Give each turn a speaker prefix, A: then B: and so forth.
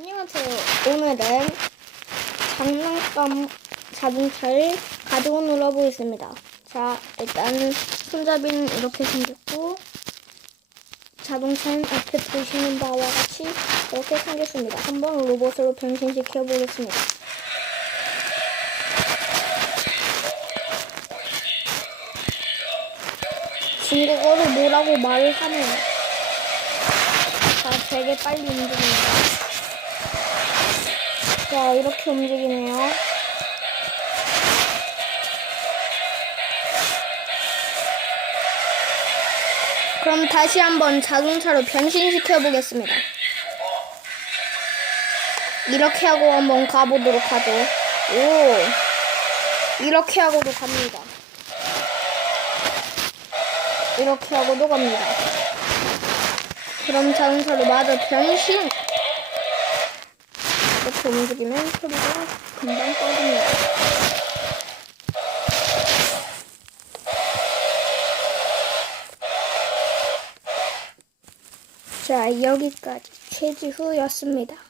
A: 안녕하세요. 오늘은 장난감 자동차를 가지고 놀아보겠습니다. 자, 일단 손잡이는 이렇게 생겼고 자동차는 앞에 보시는 바와 같이 이렇게 생겼습니다. 한번 로봇으로 변신시켜 보겠습니다. 중국어로 뭐라고 말을 하네요. 자, 되게 빨리 움직입니다. 자, 이렇게 움직이네요. 그럼 다시 한번 자동차로 변신시켜 보겠습니다. 이렇게 하고 한번 가보도록 하죠. 오, 이렇게 하고도 갑니다. 이렇게 하고도 갑니다. 그럼 자동차로 마저 변신! 이렇게 움직이면 소리가 금방 꺼집니다. 자, 여기까지 최지후였습니다.